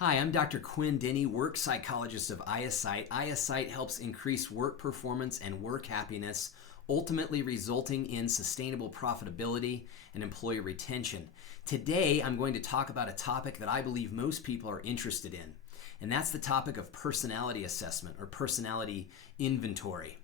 Hi, I'm Dr. Quinn Denny, work psychologist of iAsight. iAsight helps increase work performance and work happiness, ultimately resulting in sustainable profitability and employee retention. Today, I'm going to talk about a topic that I believe most people are interested in, and that's the topic of personality assessment or personality inventory.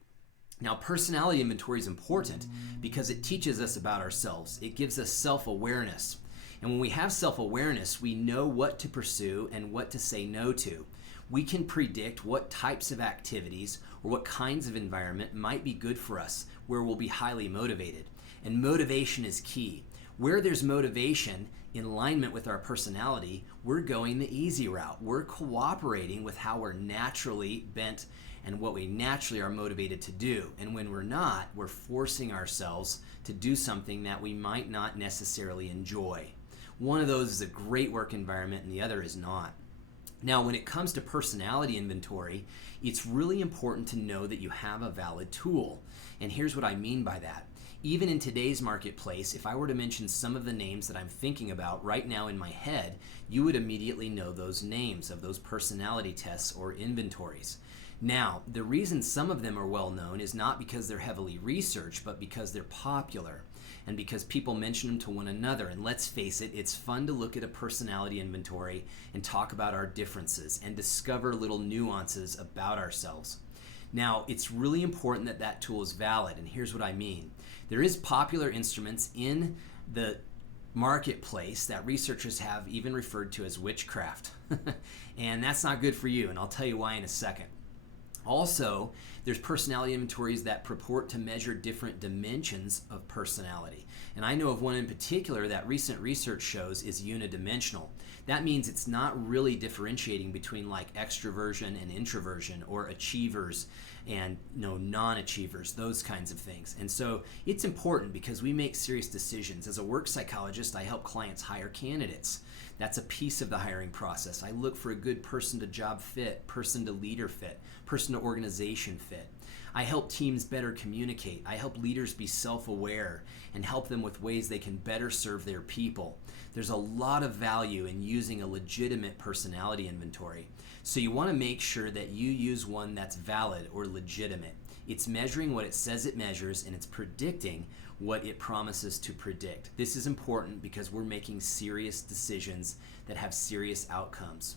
Now, personality inventory is important because it teaches us about ourselves. It gives us self-awareness. And when we have self-awareness, we know what to pursue and what to say no to. We can predict what types of activities or what kinds of environment might be good for us, where we'll be highly motivated. And motivation is key. Where there's motivation in alignment with our personality, we're going the easy route. We're cooperating with how we're naturally bent and what we naturally are motivated to do. And when we're not, we're forcing ourselves to do something that we might not necessarily enjoy. One of those is a great work environment and the other is not. Now, when it comes to personality inventory, it's really important to know that you have a valid tool. And here's what I mean by that. Even in today's marketplace, if I were to mention some of the names that I'm thinking about right now in my head, you would immediately know those names of those personality tests or inventories. Now, the reason some of them are well known is not because they're heavily researched, but because they're popular and because people mention them to one another. And let's face it, it's fun to look at a personality inventory and talk about our differences and discover little nuances about ourselves. Now, it's really important that that tool is valid, and here's what I mean. There is popular instruments in the marketplace that researchers have even referred to as witchcraft. And that's not good for you, and I'll tell you why in a second. Also, there's personality inventories that purport to measure different dimensions of personality. And I know of one in particular that recent research shows is unidimensional. That means it's not really differentiating between like extroversion and introversion or achievers and non-achievers, those kinds of things. And so it's important because we make serious decisions. As a work psychologist, I help clients hire candidates. That's a piece of the hiring process. I look for a good person to job fit, person to leader fit, person to organization fit. I help teams better communicate. I help leaders be self-aware and help them with ways they can better serve their people. There's a lot of value in using a legitimate personality inventory. So you want to make sure that you use one that's valid or legitimate. It's measuring what it says it measures, and it's predicting what it promises to predict. This is important because we're making serious decisions that have serious outcomes.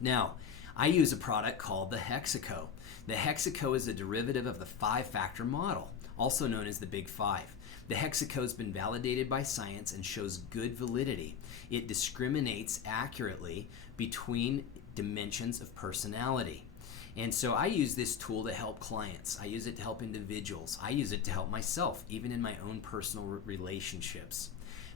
Now, I use a product called the Hexaco. The Hexaco is a derivative of the 5-factor model, also known as the Big Five. The Hexaco has been validated by science and shows good validity. It discriminates accurately between dimensions of personality. And so I use this tool to help clients. I use it to help individuals. I use it to help myself, even in my own personal relationships.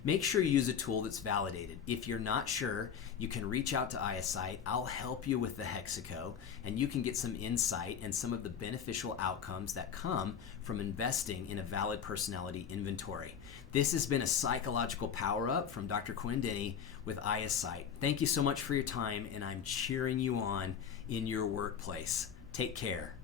Make sure you use a tool that's validated. If you're not sure, you can reach out to iAsight. I'll help you with the Hexaco, and you can get some insight and some of the beneficial outcomes that come from investing in a valid personality inventory. This has been a psychological power-up from Dr. Quinn Denny with iAsight. Thank you so much for your time, and I'm cheering you on in your workplace. Take care.